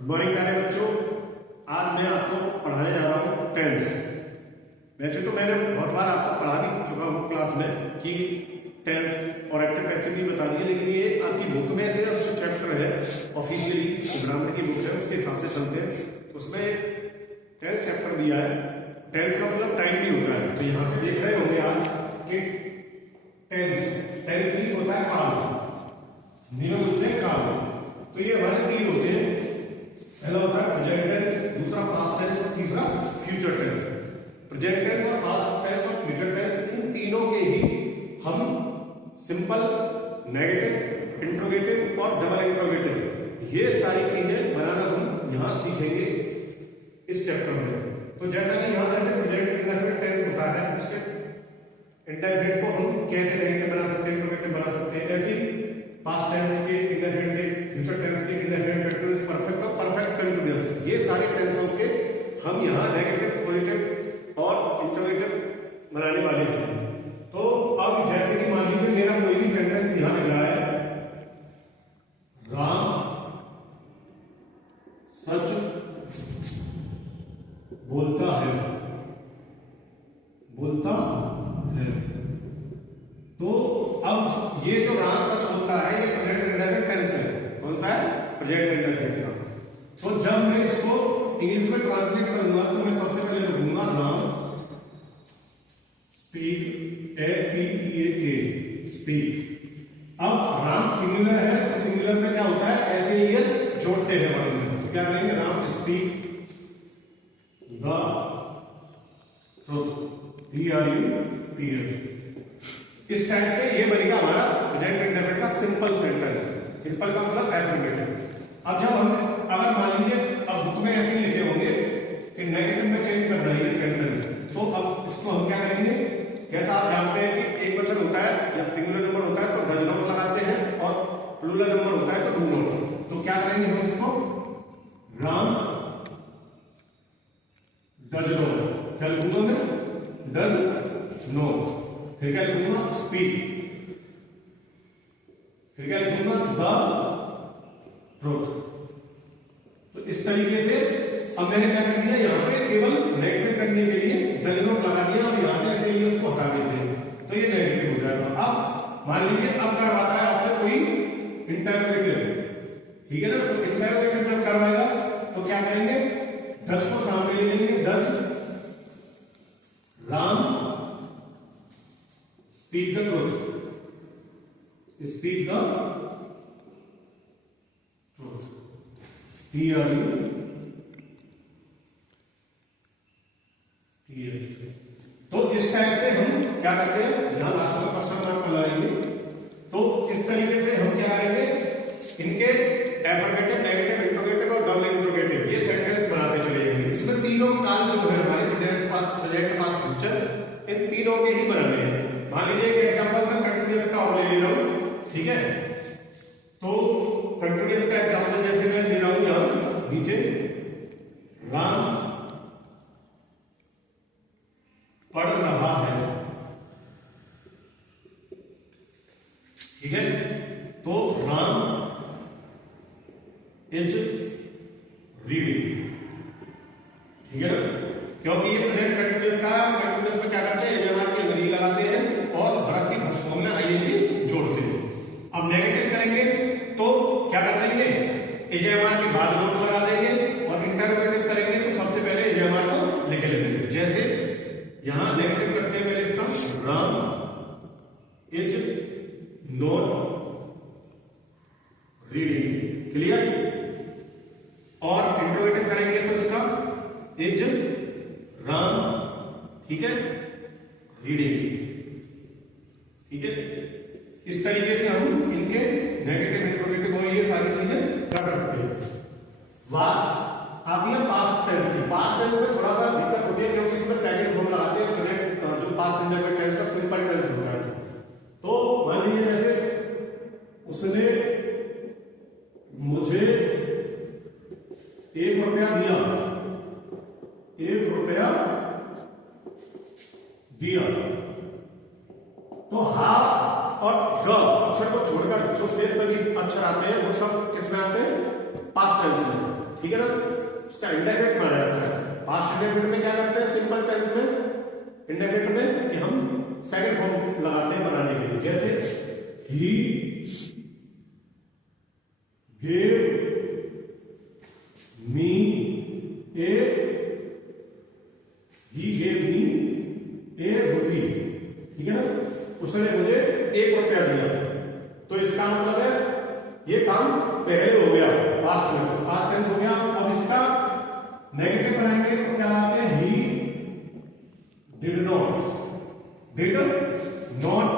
Good morning प्यारे बच्चों। आज मैं आपको पढ़ाने जा रहा हूँ टेंस। वैसे तो मैंने बहुत बार आपको पढ़ा भी चुका हूँ क्लास में कि टेंस और एक्टिव पैसिव भी बता दिए, लेकिन ये आपकी बुक में से जो चैप्टर है ऑफिशियली ग्रामर की बुक है उसके हिसाब से चलते हैं। उसमें टेंस चैप्टर दिया है। टेंस का मतलब टाइम भी होता है। तो यहाँ से देख रहे होंगे आप कि टेंस मीन्स होता है काल, नियम होते हैं काल। तो ये हमारे तीन होते हैं। पहला होता है प्रेजेंट टेंस, दूसरा पास्ट टेंस और तीसरा फ्यूचर टेंस। प्रेजेंट टेंस और पास्ट टेंस और फ्यूचर टेंस इन तीनों के ही हम सिंपल, नेगेटिव, इंट्रोगेटिव और डबल इंट्रोगेटिव ये सारी चीजें बनाना हम यहाँ सीखेंगे इस चैप्टर में। तो जैसा कि यहाँ जैसे प्रेजेंट इंडेफिनिट टेंस होता है, उसके इंडेफिनिट को हम कैसे नेगेटिव बना सकते हैं, इंट्रोगेटिव बना सकते हैं। ऐसे ही पास्ट टेंस के इंडेफिनिट के, फ्यूचर टेंस के इंडेफिनिट, कंटीन्यूअस, परफेक्ट और परफेक्ट कंटीन्यूअस, ये सारे टेंसों के हम यहाँ नेगेटिव, पॉजिटिव और इंट्रोगेटिव बनाने वाले हैं। तो अब जैसे कि मान लीजिए मेरा कोई भी सेंटेंस यहाँ लिख रहा है, राम सच बोलता है, तो अब ये जो राम सच बोलता है ये प्रेजेंट इंडेफिनिट टेंस है। कौन सा है? प्रेजेंट इंडेफिनिट का। तो जब मैं इसको इंग्लिश में ट्रांसलेट करूंगा तो मैं सबसे पहले लिखूंगा राम स्पीक, SPEAK, स्पीक। अब राम सिंगुलर है तो सिंगुलर में क्या होता है, ऐसे ही एस जोड़ते हैं वर्ड में। तो क्या करेंगे, Ram speaks the truth, TRUTH। इस टाइप से ये बनेगा हमारा प्रेजेंट इंडेफिनिट का सिंपल सेंटेंस। सिंपल का मतलब एफर्मेटिव। अब जब हम अगर मान लीजिए अब बुक में ऐसे लिखे होंगे कि नेगेटिव में चेंज कर रही है सेंटेंस, तो अब इसको हम क्या करेंगे, जैसा आप जानते हैं कि एक वचन होता है या सिंगुलर नंबर होता है तो डज नॉट लगाते हैं, और प्लूरल नंबर होता है तो डू नॉट। तो क्या करेंगे हम इसको, राम डज नॉट, क्या लिखूंगा मैं, डज नॉट। फिर क्या लिखूंगा, स्पीक, फिर क्या लिखूंगा, द ट्रुथ। तो इस तरीके से अब मैंने क्या कर दिया, यहाँ पे केवल नेगेटिव करने के लिए डज नॉट लगा दिया और यहाँ से ऐसे ही उसको हटा देते हैं तो ये नेगेटिव हो जाएगा। अब मान लीजिए अब करवाता है आपसे कोई इंटरप्रेटिव, ठीक है ना, तो इंटरप्रेटिव जब करवाएगा तो क्या करेंगे, डज को सामने ले लेंगे, does Ram speak the truth, speak the truth, TRUTH। तो इस टाइप से हम क्या करते हैं, यहां लास्ट में क्वेश्चन मार्क लगाएंगे। तो इस तरीके से हम क्या करेंगे, इनके एफर्मेटिव, नेगेटिव, इंट्रोगेटिव और डबल इंट्रोगेटिव ये सेंटेंस बनाते चले जाएंगे। इसमें तीनों काल जो है हमारे प्रेजेंट, प्रेजेंट, पास्ट, फ्यूचर, इन तीनों के ही बनाने हैं। मान लीजिए एक एग्जांपल मैं कंटीन्यूअस का और ले रहा हूं, ठीक है। तो कंटीन्यूअस का एग्जांपल जैसे मैं ले रहा हूं यहां नीचे, राम पढ़ रहा है, ठीक है। तो राम इज रीडिंग, ठीक है ना, क्योंकि ये प्रेजेंट कंटीन्यूअस का, कंटीन्यूअस में क्या करते हैं, एजेमार की अंग्रेजी लगाते हैं और भरत की फर्स्ट फॉर्म में आईएनजी जोड़ते हैं। अब नेगेटिव करेंगे तो क्या कर देंगे, एजेमार के बाद नोट लगा देंगे, और इंटरप्रेटिव करेंगे तो सबसे पहले एजेमार को लिख लेंगे। जैसे यहां नेगेटिव करते हैं पहले इसका, Ram is not reading, clear. और इंट्रोगेटिव करेंगे तो इसका इज राम, ठीक है, रीडिंग, ठीक है। इस तरीके से हम इनके नेगेटिव, इंट्रोगेटिव और ये सारी चीजें कर सकते हैं। बात आती है पास्ट टेंस की। पास्ट टेंस में थोड़ा सा दिक्कत होती है क्योंकि इसमें सेकंड फॉर्म लगाते हैं, जो पास्ट इंडेफिनिट टेंस का सिंपल टेंस होता है। तो मान लीजिए जैसे उसने मुझे 1 रुपया दिया, 1 रुपया दिया, तो हा और ग अक्षर को छोड़कर जो शेष सभी अक्षर आते हैं वो सब किसमें आते हैं, पास्ट टेंस में। ठीक है ना, उसका इंडेफिनिट माना जाता है। पास्ट इंडेफिनिट में क्या करते हैं सिंपल टेंस में, इंडेफिनिट में कि हम सेकंड फॉर्म लगाते हैं बनाने के लिए, जैसे he gave me A, he gave me ए रोटी, ठीक है ना, उसने मुझे 1 रुपया दिया। तो इसका मतलब है ये काम पहले हो गया, पास्ट में, पास्ट टेंस हो गया। अब इसका नेगेटिव बनाएंगे तो क्या लाते हैं, he did not, did not,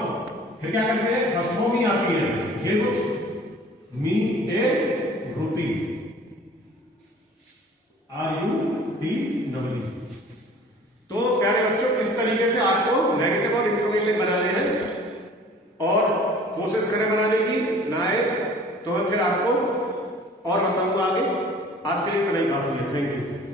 फिर क्या करते हैं, फर्स्ट फॉर्म ही आती है, गिव मी ए रोटी, RUTW। तो प्यारे बच्चों इस तरीके से आपको नेगेटिव और इंटरोगेटिव बनाने हैं और कोशिश करें बनाने की, ना आए तो मैं फिर आपको और बताऊंगा आगे। आज के लिए इतना ही काफी है। Thank you.